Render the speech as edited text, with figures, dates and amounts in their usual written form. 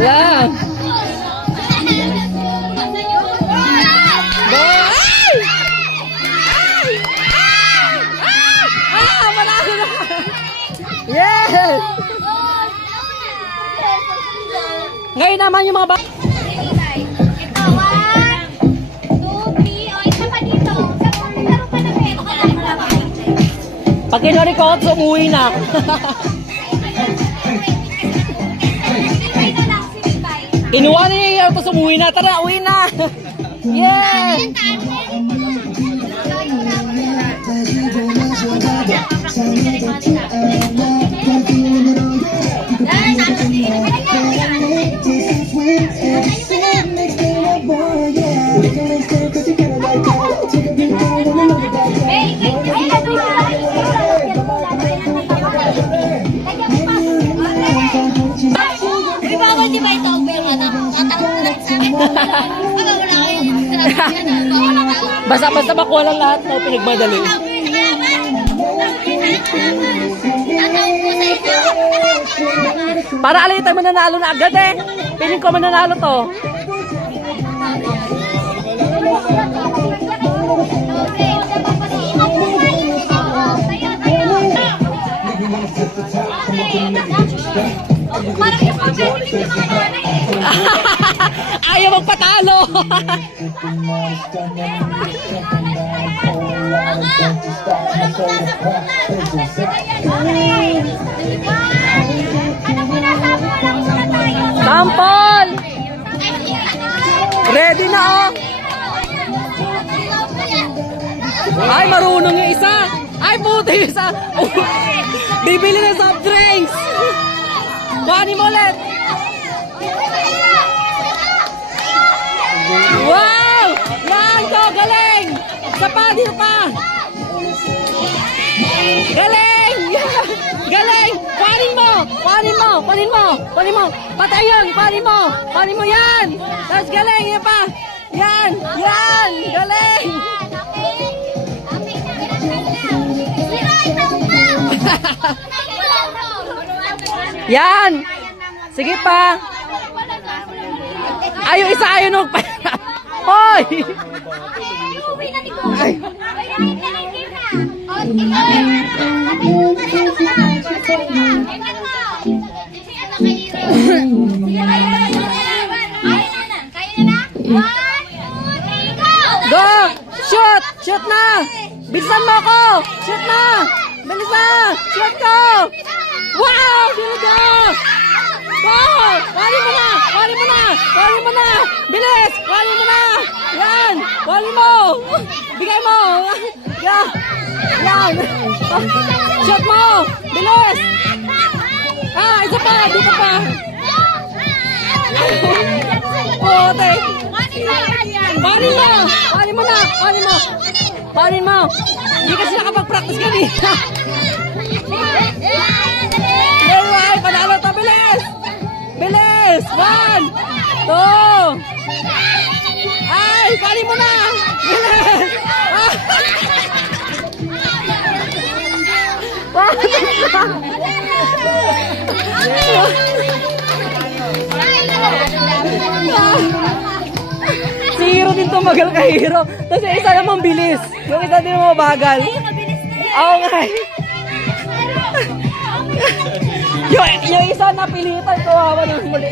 Wala. Manalo na. Yes! Ngayon naman yung mga Ito, 1, 2, 3. O, isa pa dito. Laro pa na pera. pag kinarikot, umuwi na. Kinuha na niya yung tapos umuwi na. Tara, uwi na. Yes! Basta-basta makuha lang lahat na pinagmadali. Para alitan mo nanalo na agad eh. Piling ko mananalo to. Ayaw magpatalo. Sampol! Ready na oh! Ay, marunong yung isa! Ay, puti yung isa! Bibili ng soft drinks! Kuhanin mo ulit! Wow! Yan! Go! Galing! Isa pa! Dito pa! Galing! Galing! Kuhanin mo! Kuhanin mo! Kuhanin mo! Kuhanin mo! Patay yun! Kuhanin mo! Kuhanin mo yan! Tapos galing! Yan pa! Yan! Yan! Galing! Yan! Sige pa! Ayaw isa ayaw nung pa! Hoy! Ay! Go! Shoot! Shoot na! Bilisan mo ako! Shoot na! Bilisan! Shoot ko! Wow! Here we go! Go! Wali mo na! Wali mo na! Wali mo na! Bilis! Wali mo na! Yan! Wali mo! Bigay mo! Yan! Yan! Shoot mo! Bilis! Ah! Isa pa! Dito pa! Puti! Panin mo! Panin mo na! Panin mo! Panin mo! Hindi kasi nakapag-practice kanina! Ay, panalo to! Bilis! Bilis! 1! 2! Ay! Panin mo na! Bilis! Si Hiro din tumagal kay Hiro. Tapos yung isa namang bilis. Yung isa din naman mabagal. Oo nga. yung isa napilitan. Kawawa ng muli.